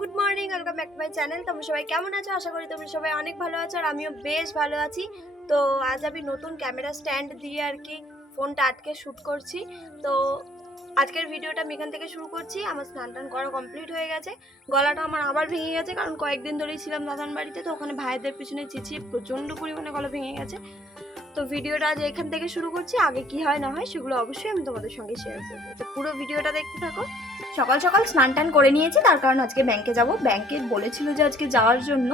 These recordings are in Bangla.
Good morning, welcome back to my channel. তোমরা সবাই কেমন আছো? আশা করি তোমরা সবাই অনেক ভালো আছো আর আমিও বেশ ভালো আছি। তো আজ আমি নতুন ক্যামেরা স্ট্যান্ড দিয়ে আর কি ফোনটা আটকে শ্যুট করছি। তো আজকের ভিডিওটা আমি এখান থেকে শুরু করছি। আমার স্নান টান করা কমপ্লিট হয়ে গেছে। গলাটা আমার আবার ভেঙে গেছে, কারণ কয়েকদিন ধরেই ছিলাম দাদান বাড়িতে, তো ওখানে ভাইদের পিছনে চিচিয়ে প্রচণ্ড পরিমাণে গলা ভেঙে গেছে। তো ভিডিওটা আজ এখান থেকে শুরু করছি। আগে কি হয় না হয় সেগুলো অবশ্যই আমি তোমাদের সঙ্গে শেয়ার করবো, তো পুরো ভিডিওটা দেখতে থাকো। সকাল সকাল স্নান টান করে নিয়েছি, তার কারণ আজকে ব্যাংকে যাব। ব্যাংকে বলেছিল যে আজকে যাওয়ার জন্য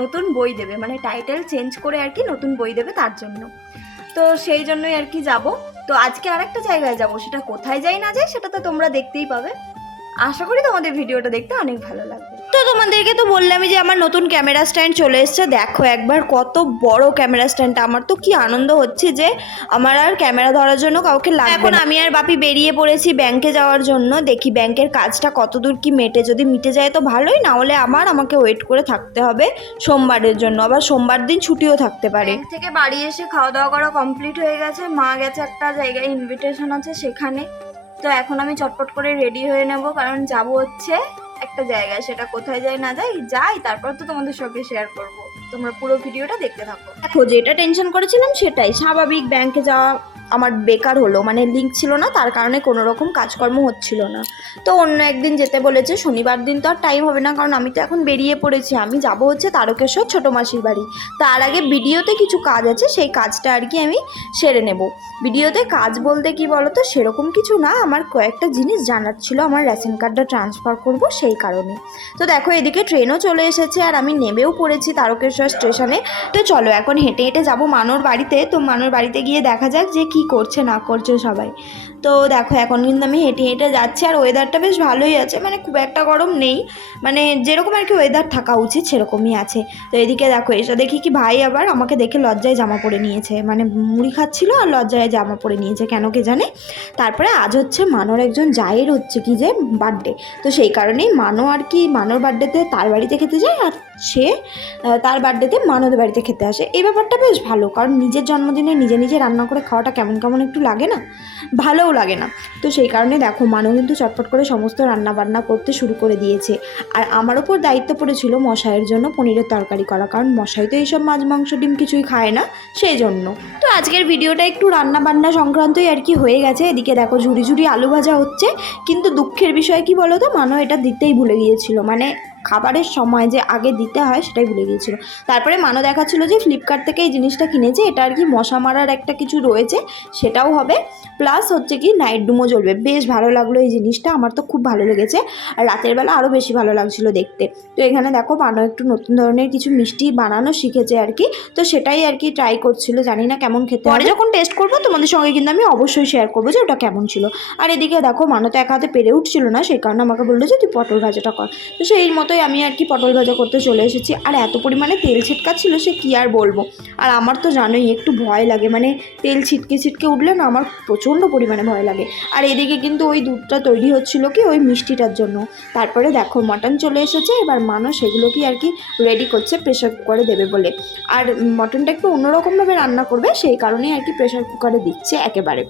নতুন বই দেবে, মানে টাইটেল চেঞ্জ করে আর কি নতুন বই দেবে তার জন্য। তো সেই জন্যই আর কি যাব। তো আজকে আরেকটা জায়গায় যাব, সেটা কোথায় যাই না যাই সেটা তো তোমরা দেখতেই পাবে। আশা করি তোমাদের ভিডিওটা দেখতে অনেক ভালো লাগবে। তো তোমাদেরকে তো বললামই যে আমার নতুন ক্যামেরা স্ট্যান্ড চলে এসেছে। দেখো একবার কত বড় ক্যামেরা স্ট্যান্ডটা। আমার তো কি আনন্দ হচ্ছে যে আমার আর ক্যামেরা ধরার জন্য কাউকে লাগবে। এখন আমি আর বাপি বেরিয়ে পড়েছি ব্যাংকে যাওয়ার জন্য। দেখি ব্যাংকের কাজটা কতদূর কি মেটে। যদি মিটে যায় তো ভালোই, না হলে আমাকে ওয়েট করে থাকতে হবে সোমবারের জন্য। আবার সোমবার দিন ছুটিও থাকতে পারে। ব্যাংক থেকে বাড়ি এসে খাওয়া দাওয়া করা কমপ্লিট হয়ে গেছে। মা গেছে একটা জায়গায়, ইনভিটেশন আছে সেখানে। তো এখন আমি চটপট করে রেডি হয়ে নেব, কারণ যাব হচ্ছে একটা জায়গায়। সেটা কোথায় যাই না যাই তারপর তো তোমাদের সঙ্গে শেয়ার করব। তোমরা পুরো ভিডিওটা দেখতে থাকো। দেখো যেটা টেনশন করেছিলাম সেটাই স্বাভাবিক। ব্যাংকে যাওয়া আমার বেকার হলো, মানে লিঙ্ক ছিল না, তার কারণে কোনো রকম কাজকর্ম হচ্ছিল না। তো অন্য একদিন যেতে বলেছে। শনিবার দিন তো আর টাইম হবে না, কারণ আমি তো এখন বেরিয়ে পড়েছি। আমি যাব হচ্ছে তারকেশ্বর ছোটো মাসির বাড়ি। তার আগে ভিডিওতে কিছু কাজ আছে, সেই কাজটা আর কি আমি সেরে নেব। ভিডিওতে কাজ বলতে কি বলো তো, সেরকম কিছু না, আমার কয়েকটা জিনিস জানার ছিল। আমার রেশন কার্ডটা ট্রান্সফার করব সেই কারণে। তো দেখো এদিকে ট্রেনও চলে এসেছে আর আমি নেমেও পড়েছি তারকেশ্বর স্টেশনে। তো চলো এখন হেঁটে হেঁটে যাবো মানোর বাড়িতে। তো মানোর বাড়িতে গিয়ে দেখা যাক যে কি করছে না করছে সবাই। তো দেখো এখন কিন্তু আমি হেঁটে হেঁটে যাচ্ছি আর ওয়েদারটা বেশ ভালোই আছে, মানে খুব একটা গরম নেই, মানে যেরকম আর কি ওয়েদার থাকা উচিত সেরকমই আছে। তো এদিকে দেখো এসে দেখি কি ভাই আবার আমাকে দেখে লজ্জায় জামা পরে নিয়েছে, মানে মুড়ি খাচ্ছিল আর লজ্জায় জামা পরে নিয়েছে, কেন কে জানে। তারপরে আজ হচ্ছে মানোর একজন জায়ের হচ্ছে কি যে বার্থডে। তো সেই কারণেই মানো আর কি মানোর বার্থডেতে তার বাড়িতে খেতে যায়, আর সে তার বার্থডেতে মানোদের বাড়িতে খেতে আসে। এই ব্যাপারটা বেশ ভালো, কারণ নিজের জন্মদিনে নিজে নিজে রান্না করে খাওয়াটা কেমন কেমন একটু লাগে না, ভালোও লাগে না। তো সেই কারণে দেখো মানো কিন্তু চটপট করে সমস্ত রান্না বান্না করতে শুরু করে দিয়েছে। আর আমার ওপর দায়িত্ব পড়েছিল মশাইয়ের জন্য পনিরের তরকারি করা, কারণ মশাই তো এইসব মাছ মাংস ডিম কিছুই খায় না, সেই জন্য। তো আজকের ভিডিওটা একটু রান্না বান্না সংক্রান্তই আর কি হয়ে গেছে। এদিকে দেখো ঝুড়ি ঝুড়ি আলু ভাজা হচ্ছে, কিন্তু দুঃখের বিষয় কি বলো তো, মানো এটা দিতেই ভুলে গিয়েছিল, মানে খাবারের সময় যে আগে দিতে হয় সেটাই ভুলে গিয়েছিল। তারপরে মানো দেখাচ্ছিল যে ফ্লিপকার্ট থেকে এই জিনিসটা কিনেছে, এটা আর কি মশা মারার একটা কিছু রয়েছে, সেটাও হবে, প্লাস হচ্ছে কি নাইট ডুমও জ্বলবে। বেশ ভালো লাগলো এই জিনিসটা, আমার তো খুব ভালো লেগেছে। আর রাতের বেলা আরও বেশি ভালো লাগছিল দেখতে। তো এখানে দেখো মানো একটু নতুন ধরনের কিছু মিষ্টি বানানো শিখেছে আর কি, তো সেটাই আর কি ট্রাই করছিল। জানি না কেমন খেতে, পরে যখন টেস্ট করবো তোমাদের সঙ্গে কিন্তু আমি অবশ্যই শেয়ার করবো যে ওটা কেমন ছিল। আর এদিকে দেখো মানো তো এক হাতে পেরে উঠছিল না, সেই কারণে আমাকে বললো যে তুই পটল ভাজাটা কর। তো সেই মতোই আমি আর কি পটল ভাজা করতে চলে এসেছি। আর এত পরিমাণে তেল ছিটকাচ্ছিল সে কি আর বলবো। আর আমার তো জানোই একটু ভয় লাগে, মানে তেল ছিটকে ছিটকে উঠলে না আমার প্রচণ্ড পরিমাণে ভয় লাগে। আর এদিকে কিন্তু ওই দুধটা তৈরি হচ্ছিল কি ওই মিষ্টিটার জন্য। তারপরে দেখো মটন চলে এসেছে, এবার মানো সেগুলোকে আর কি রেডি করছে প্রেশার কুকারে দেবে বলে। আর মটনটা একটু অন্যরকমভাবে রান্না করবে, সেই কারণেই আর কি প্রেশার কুকারে দিচ্ছে একেবারে।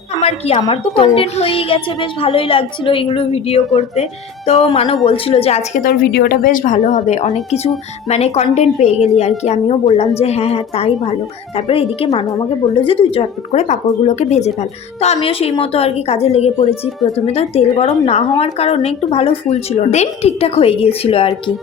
আমার তো কন্টেন্ট হয়েই গেছে, বেশ ভালোই লাগছিল এইগুলো ভিডিও করতে। তো মানো বলছিল যে আজকে তোর ভিডিওটা বেশ ভালো হবে, অনেক কিছু মানে কন্টেন্ট পেয়ে গেলি আর কি। আমিও বললাম যে হ্যাঁ হ্যাঁ তাই ভালো। তারপরে এদিকে মানো আমাকে বললো যে তুই চটপট করে পাঁপড়গুলোকে ভেজে ফেল। তো আমিও সেই মতো আর কি কাজে লেগে পড়েছি। প্রথমে তো তেল গরম না হওয়ার কারণে একটু ভালো ফুলছিল, দেন ঠিকঠাক হয়ে গিয়েছিল আর কি।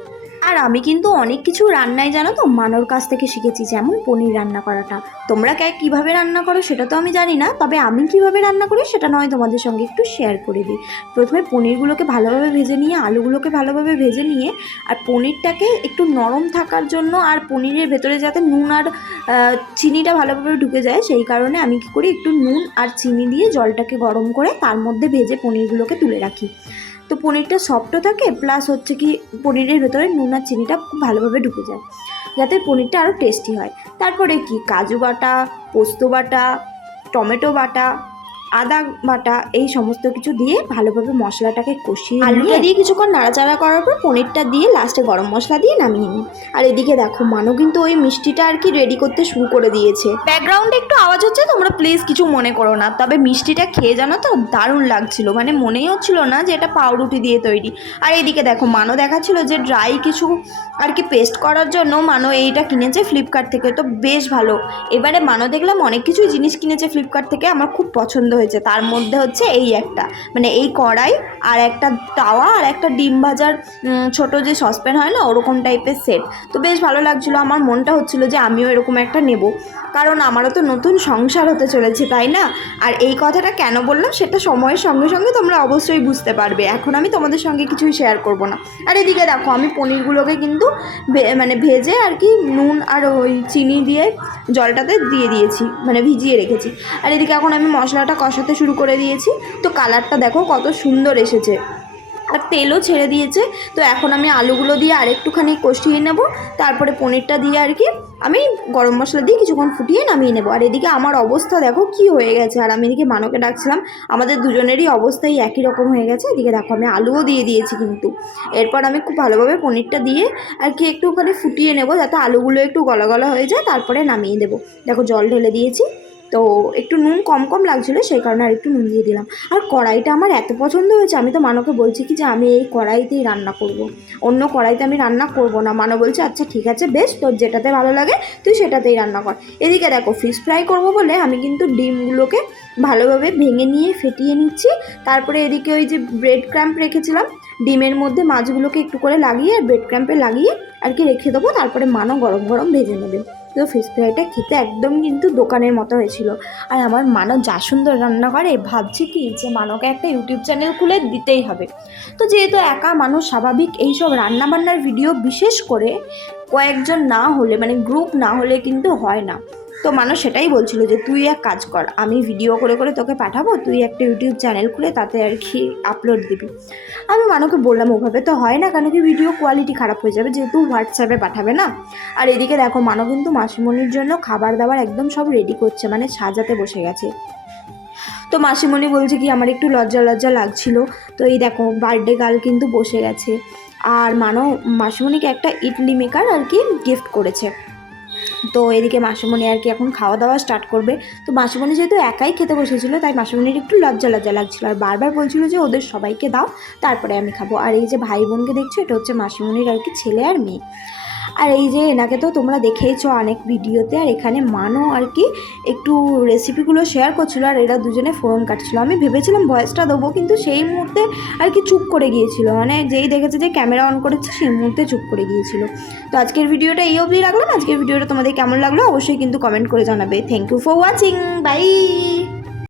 আর আমি কিন্তু অনেক কিছু রান্নাই জানো তো মানোর কাছ থেকে শিখেছি, যেমন পনির রান্না করাটা। তোমরা কীভাবে রান্না করো সেটা তো আমি জানি না, তবে আমি কিভাবে রান্না করি সেটা নয় তোমাদের সঙ্গে একটু শেয়ার করে দিই। প্রথমে পনিরগুলোকে ভালোভাবে ভেজে নিয়ে, আলুগুলোকে ভালোভাবে ভেজে নিয়ে, আর পনিরটাকে একটু নরম থাকার জন্য আর পনিরের ভেতরে যাতে নুন আর চিনিটা ভালোভাবে ঢুকে যায়, সেই কারণে আমি কী করি একটু নুন আর চিনি দিয়ে জলটাকে গরম করে তার মধ্যে ভেজে পনিরগুলোকে তুলে রাখি। তো পনিরটা সফটও থাকে, প্লাস হচ্ছে কি পনিরের ভেতরে নুন আর চিনিটা খুব ভালোভাবে ঢুকে যায়, যাতে পনিরটা আরও টেস্টি হয়। তারপরে কি কাজু বাটা, পোস্ত বাটা, টমেটো বাটা, আদা বাটা এই সমস্ত কিছু দিয়ে ভালোভাবে মশলাটাকে কষিয়ে আলুটা দিয়ে কিছুক্ষণ নাড়াচাড়া করার পর পনিরটা দিয়ে লাস্টে গরম মশলা দিয়ে নামিয়ে নিই। আর এদিকে দেখো মানও কিন্তু ওই মিষ্টিটা আর কি রেডি করতে শুরু করে দিয়েছে। ব্যাকগ্রাউন্ডে একটু আওয়াজ হচ্ছে, তোমরা প্লিজ কিছু মনে করো না। তবে মিষ্টিটা খেয়ে জানো তো দারুণ লাগছিল, মানে মনেই হচ্ছিল না যে এটা পাউরুটি দিয়ে তৈরি। আর এইদিকে দেখো মানও দেখাচ্ছিল যে ড্রাই কিছু আর কি পেস্ট করার জন্য মানও এইটা কিনেছে ফ্লিপকার্ট থেকে, তো বেশ ভালো। এবারে মানও দেখলাম অনেক কিছুই জিনিস কিনেছে ফ্লিপকার্ট থেকে, আমার খুব পছন্দ হয়েছে। তার মধ্যে হচ্ছে এই একটা, মানে এই কড়াই আর একটা তাওয়া আর একটা ডিম ভাজার ছোটো যে সসপ্যান হয় না ওরকম টাইপের সেট। তো বেশ ভালো লাগছিলো, আমার মনটা হচ্ছিলো যে আমিও এরকম একটা নেব, কারণ আমারও তো নতুন সংসার হতে চলেছে, তাই না? আর এই কথাটা কেন বললাম সেটা সময়ের সঙ্গে সঙ্গে তোমরা অবশ্যই বুঝতে পারবে, এখন আমি তোমাদের সঙ্গে কিছুই শেয়ার করব না। আর এদিকে দেখো আমি পনিরগুলোকে কিন্তু মানে ভেজে আর কি নুন আর ওই চিনি দিয়ে জলটাতে দিয়ে দিয়েছি, মানে ভিজিয়ে রেখেছি। আর এদিকে এখন আমি মশলাটা কষাতে শুরু করে দিয়েছি। তো কালারটা দেখো কত সুন্দর এসেছে, আর তেলও ছেড়ে দিয়েছে। তো এখন আমি আলুগুলো দিয়ে আরেকটুখানি কষিয়ে নেব, তারপরে পনিরটা দিয়ে আর কি আমি গরম মশলা দিয়ে কিছুক্ষণ ফুটিয়ে নামিয়ে নেব। আর এদিকে আমার অবস্থা দেখো কি হয়ে গেছে, আর আমি এদিকে মানকে ডাকছিলাম, আমাদের দুজনেরই অবস্থাই একই রকম হয়ে গেছে। এদিকে দেখো আমি আলুও দিয়ে দিয়েছি কিন্তু। এরপর আমি খুব ভালোভাবে পনিরটা দিয়ে আর কি একটুখানি ফুটিয়ে নেব যাতে আলুগুলো একটু গলা গলা হয়ে যায়, তারপরে নামিয়ে দেবো। দেখো জল ঢেলে দিয়েছি, তো একটু নুন কম কম লাগছিলো সেই কারণে আর একটু নুন দিয়ে দিলাম। আর কড়াইটা আমার এত পছন্দ হয়েছে, আমি তো মানকে বলছি কি যে আমি এই কড়াইতেই রান্না করব, অন্য কড়াইতে আমি রান্না করব না। মানো বলছে আচ্ছা ঠিক আছে বেশ, তোর যেটাতে ভালো লাগে তুই সেটাতেই রান্না কর। এদিকে দেখো ফিশ ফ্রাই করব বলে আমি কিন্তু ডিমগুলোকে ভালোভাবে ভেঙে নিয়ে ফেটিয়ে নিচ্ছি। তারপরে এদিকে ওই যে ব্রেড ক্র্যাম্প রেখেছিলাম, ডিমের মধ্যে মাছগুলোকে একটু করে লাগিয়ে ব্রেড ক্র্যাম্পে লাগিয়ে আর কি রেখে দেবো, তারপরে মানও গরম গরম ভেজে নেবে। তো ফিশ ফ্রাইটা খেতে একদম কিন্তু দোকানের মতো হয়েছিল। আর আমার মানও যা সুন্দর রান্না করে, ভাবছি কি যে মানকে একটা ইউটিউব চ্যানেল খুলে দিতেই হবে। তো যেহেতু একা মানুষ স্বাভাবিক এইসব রান্নাবান্নার ভিডিও বিশেষ করে কয়েকজন না হলে, মানে গ্রুপ না হলে কিন্তু হয় না। তো মানুষ সেটাই বলছিল যে তুই এক কাজ কর, আমি ভিডিও করে করে তোকে পাঠাবো, তুই একটা ইউটিউব চ্যানেল খুলে তাতে আর কি আপলোড দিবি। আমি মানুকে বললাম ওভাবে তো হয় না, কেন কি ভিডিও কোয়ালিটি খারাপ হয়ে যাবে, যেহেতু হোয়াটসঅ্যাপে পাঠাবে না। আর এদিকে দেখো মানো কিন্তু মাসিমণির জন্য খাবার দাবার একদম সব রেডি করছে, মানে সাজাতে বসে গেছে। তো মাসিমণি বলছে কি আমার একটু লজ্জা লজ্জা লাগছিল। তো এই দেখো বার্থডে গার্ল কিন্তু বসে গেছে, আর মাসিমণিকে একটা ইডলি মেকার আর কি গিফট করেছে। তো এদিকে মাসিমণি আর কি এখন খাওয়া দাওয়া স্টার্ট করবে। তো মাসিমণি যেহেতু একাই খেতে বসেছিল তাই মাসিমণির একটু লজ্জা লজ্জা লাগছিল, আর বারবার বলছিল যে ওদের সবাইকে দাও তারপরে আমি খাবো। আর এই যে ভাই বোনকে দেখছো, এটা হচ্ছে মাসিমণির আর কি ছেলে আর মেয়ে। আর এই যে এনাকে তো তোমরা দেখেইছো অনেক ভিডিওতে, আর এখানে মানও আর কি একটু রেসিপিগুলো শেয়ার করছিলো, আর এরা দুজনে ফোরন কাটছিলো। আমি ভেবেছিলাম ভয়েসটা দেবো, কিন্তু সেই মুহূর্তে আর কি চুপ করে গিয়েছিল, মানে যেই দেখেছে যে ক্যামেরা অন করেছে সেই মুহূর্তে চুপ করে গিয়েছিল। তো আজকের ভিডিওটা এই অবধি রাখলাম। আজকের ভিডিওটা তোমাদের কেমন লাগলো অবশ্যই কিন্তু কমেন্ট করে জানাবে। Thank you for watching, by.